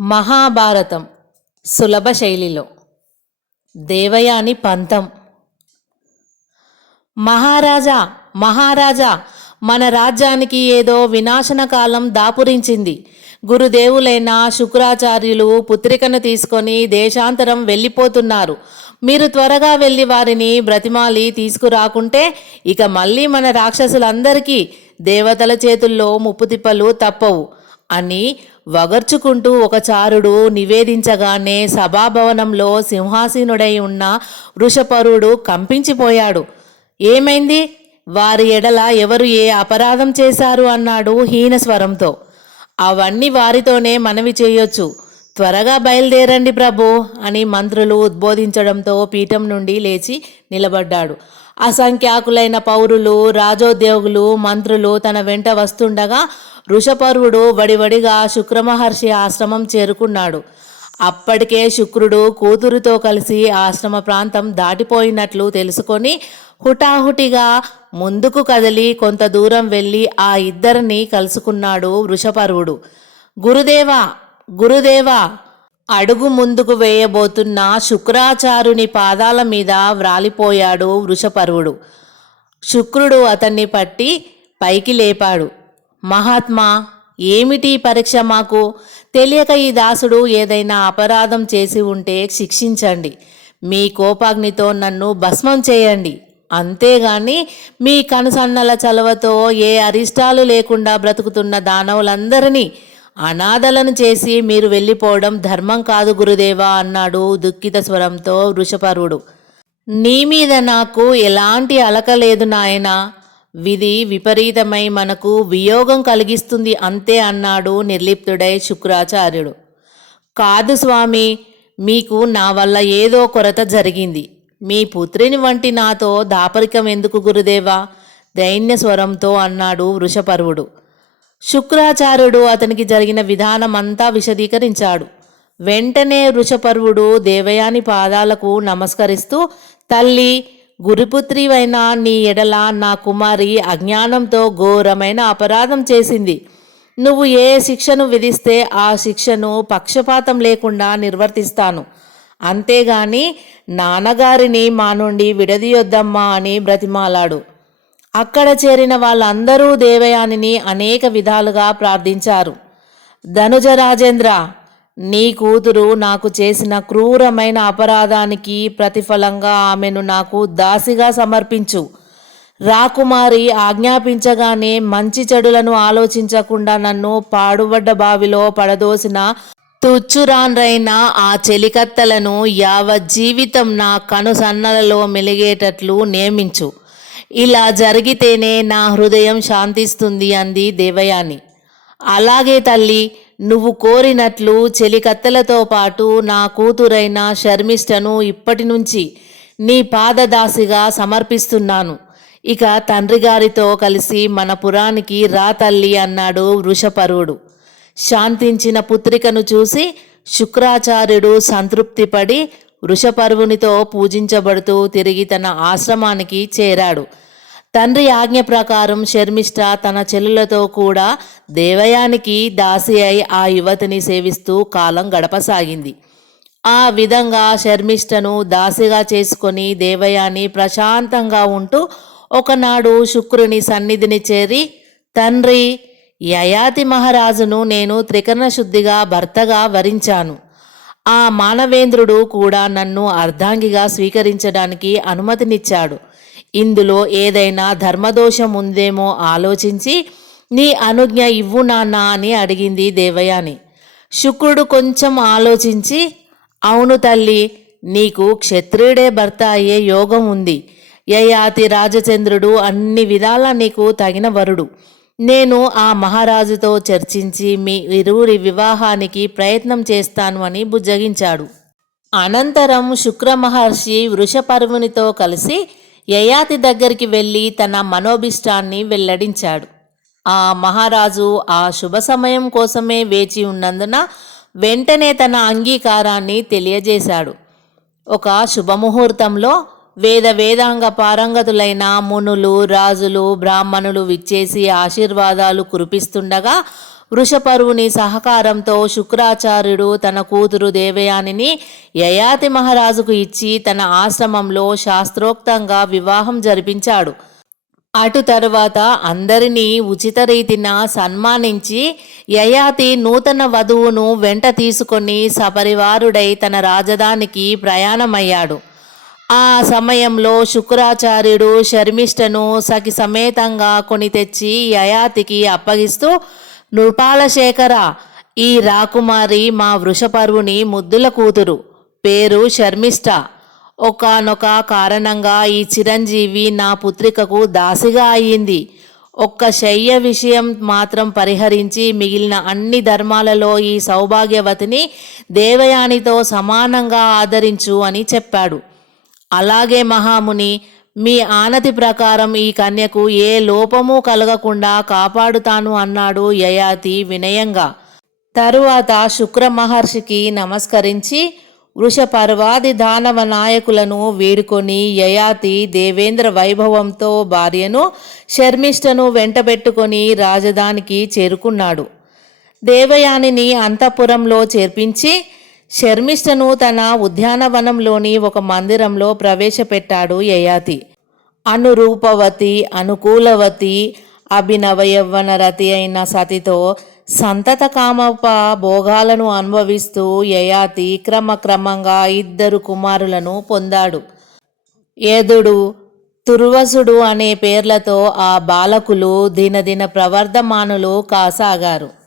మహాభారతం సులభ శైలిలో. దేవయాని పంతం. మహారాజా మహారాజా మన రాజ్యానికి ఏదో వినాశన కాలం దాపురించింది. గురుదేవులైన శుక్రాచార్యులు పుత్రికను తీసుకొని దేశాంతరం వెళ్ళిపోతున్నారు. మీరు త్వరగా వెళ్ళి వారిని బ్రతిమాలి తీసుకురాకుంటే ఇక మళ్ళీ మన రాక్షసులందరికీ దేవతల చేతుల్లో ముప్పు తిప్పలు తప్పవు. అని వగర్చుకుంటూ ఒక చారుడు నివేదించగానే సభాభవనంలో సింహాసీనుడై ఉన్న వృషపరుడు కంపించిపోయాడు. ఏమైంది? వారి ఎడల ఎవరు ఏ అపరాధం చేశారు అన్నాడు హీన స్వరంతో. అవన్నీ వారితోనే మనవి చేయొచ్చు. త్వరగా బయలుదేరండి ప్రభు అని మంత్రులు ఉద్బోధించడంతో పీఠం నుండి లేచి నిలబడ్డాడు. అసంఖ్యాకులైన పౌరులు రాజోద్యోగులు మంత్రులు తన వెంట వస్తుండగా వృషపర్వుడు వడివడిగా శుక్రమహర్షి ఆశ్రమం చేరుకున్నాడు. అప్పటికే శుక్రుడు కూతురుతో కలిసి ఆశ్రమ ప్రాంతం దాటిపోయినట్లు తెలుసుకొని హుటాహుటిగా ముందుకు కదిలి కొంత దూరం వెళ్ళి ఆ ఇద్దరిని కలుసుకున్నాడు వృషపర్వుడు గురుదేవా గురుదేవా అడుగు ముందుకు వేయబోతున్న శుక్రాచారుని పాదాల మీద వ్రాలిపోయాడు వృషపర్వుడు. శుక్రుడు అతన్ని పట్టి పైకి లేపాడు. మహాత్మా ఏమిటి పరీక్ష మాకు? తెలియక ఈ దాసుడు ఏదైనా అపరాధం చేసి ఉంటే శిక్షించండి. మీ కోపాగ్నితో నన్ను భస్మం చేయండి. అంతేగాని మీ కనుసన్నల చలవతో ఏ అరిష్టాలు లేకుండా బ్రతుకుతున్న దానవులందరినీ అనాథలను చేసి మీరు వెళ్ళిపోవడం ధర్మం కాదు గురుదేవా అన్నాడు దుఃఖిత స్వరంతో వృషపరుడు. నీ మీద నాకు ఎలాంటి అలక లేదు నాయనా. విధి విపరీతమై మనకు వియోగం కలిగిస్తుంది అంతే అన్నాడు నిర్లిప్తుడై శుక్రాచార్యుడు. కాదు స్వామి మీకు నా వల్ల ఏదో కొరత జరిగింది. మీ పుత్రిని వంటి నాతో దాపరికం ఎందుకు గురుదేవా? దైన్య స్వరంతో అన్నాడు వృషపర్వుడు శుక్రాచార్యుడు అతనికి జరిగిన విధానమంతా విశదీకరించాడు. వెంటనే వృషపర్వుడు దేవయాని పాదాలకు నమస్కరిస్తూ తల్లి గురుపుత్రివైన నీ ఎడల నా కుమారి అజ్ఞానంతో ఘోరమైన అపరాధం చేసింది. నువ్వు ఏ శిక్షను విధిస్తే ఆ శిక్షను పక్షపాతం లేకుండా నిర్వర్తిస్తాను. అంతేగాని నాన్నగారిని మా నుండి విడదీయొద్దమ్మా అని బ్రతిమాలాడు. అక్కడ చేరిన వాళ్ళందరూ దేవయానిని అనేక విధాలుగా ప్రార్థించారు. ధనుజ రాజేంద్ర నీ కూతురు నాకు చేసిన క్రూరమైన అపరాధానికి ప్రతిఫలంగా ఆమెను నాకు దాసిగా సమర్పించు. రాకుమారి ఆజ్ఞాపించగానే మంచి చెడులను ఆలోచించకుండా నన్ను పాడుబడ్డ బావిలో పడదోసిన తుచ్చురాన్రైన ఆ చెలికత్తలను యావజ్జీవితం నా కనుసన్నలలో మెలిగేటట్లు నియమించు. ఇలా జరిగితేనే నా హృదయం శాంతిస్తుంది అంది దేవయాని. అలాగే తల్లి నువ్వు కోరినట్లు చెలికత్తెలతో పాటు నా కూతురైన శర్మిష్టను ఇప్పటి నుంచి నీ పాదదాసిగా సమర్పిస్తున్నాను. ఇక తండ్రి గారితో కలిసి మన పురానికి రా తల్లి అన్నాడు వృషపరుడు. శాంతించిన పుత్రికను చూసి శుక్రాచార్యుడు సంతృప్తిపడి వృషపర్వునితో పూజించబడుతూ తిరిగి తన ఆశ్రమానికి చేరాడు. తండ్రి ఆజ్ఞ ప్రకారం శర్మిష్ట తన చెల్లులతో కూడా దేవయానికి దాసి అయి ఆ యువతిని సేవిస్తూ కాలం గడపసాగింది. ఆ విధంగా శర్మిష్టను దాసిగా చేసుకొని దేవయాని ప్రశాంతంగా ఉంటూ ఒకనాడు శుక్రుని సన్నిధిని చేరి తండ్రి యయాతి మహారాజును నేను త్రికరణ శుద్ధిగా భర్తగా వరించాను. ఆ మానవేంద్రుడు కూడా నన్ను అర్ధాంగిగా స్వీకరించడానికి అనుమతినిచ్చాడు. ఇందులో ఏదైనా ధర్మదోషం ఉందేమో ఆలోచించి నీ అనుజ్ఞ ఇవ్వు నాన్న అని అడిగింది దేవయాని. శుక్రుడు కొంచెం ఆలోచించి అవును తల్లి నీకు క్షత్రియుడే భర్త అయ్యే యోగం ఉంది యయాతి రాజచంద్రుడు అన్ని విధాలా నీకు తగిన వరుడు. నేను ఆ మహారాజుతో చర్చించి మీ ఇరువురి వివాహానికి ప్రయత్నం చేస్తాను అని బుజ్జగించాడు. అనంతరం శుక్రమహర్షి వృషపర్వునితో కలిసి యయాతి దగ్గరికి వెళ్ళి తన మనోభిష్టాన్ని వెల్లడించాడు. ఆ మహారాజు ఆ శుభ సమయం కోసమే వేచి ఉన్నందున వెంటనే తన అంగీకారాన్ని తెలియజేశాడు. ఒక శుభముహూర్తంలో వేద వేదాంగ పారంగతులైన మునులు రాజులు బ్రాహ్మణులు విచ్చేసి ఆశీర్వాదాలు కురిపిస్తుండగా వృషపరువుని సహకారంతో శుక్రాచార్యుడు తన కూతురు దేవయానిని యయాతి మహారాజుకు ఇచ్చి తన ఆశ్రమంలో శాస్త్రోక్తంగా వివాహం జరిపించాడు. అటు తరువాత అందరినీ ఉచిత రీతిన సన్మానించి యయాతి నూతన వధువును వెంట తీసుకొని సపరివారుడై తన రాజధానికి ప్రయాణమయ్యాడు. ఆ సమయంలో శుక్రాచార్యుడు శర్మిష్టను సఖి సమేతంగా కొని తెచ్చి యయాతికి అప్పగిస్తూ నృపాలశేఖర ఈ రాకుమారి మా వృషపర్వుని ముద్దుల కూతురు పేరు శర్మిష్ట ఒకానొక కారణంగా ఈ చిరంజీవి నా పుత్రికకు దాసిగా అయ్యింది. ఒక్క శయ్య విషయం మాత్రం పరిహరించి మిగిలిన అన్ని ధర్మాలలో ఈ సౌభాగ్యవతిని దేవయానితో సమానంగా ఆదరించు అని చెప్పాడు. అలాగే మహాముని మీ ఆనతి ప్రకారం ఈ కన్యకు ఏ లోపము కలగకుండా కాపాడుతాను అన్నాడు యయాతి వినయంగా. తరువాత శుక్ర మహర్షికి నమస్కరించి వృషపర్వాది దానవ నాయకులను వేడుకొని యయాతి దేవేంద్ర వైభవంతో భార్యను శర్మిష్టను వెంటబెట్టుకొని రాజధానికి చేరుకున్నాడు. దేవయానిని అంతఃపురంలో చేర్పించి శర్మిష్ఠను తన ఉద్యానవనంలోని ఒక మందిరంలో ప్రవేశపెట్టాడు యయాతి. అనురూపవతి అనుకూలవతి అభినవ యవ్వన రతి అయిన సతితో సంతత కామప భోగాలను అనుభవిస్తూ యయాతి క్రమక్రమంగా ఇద్దరు కుమారులను పొందాడు. యదుడు తుర్వసుడు అనే పేర్లతో ఆ బాలకులు దినదిన ప్రవర్ధమానులు కాసాగారు.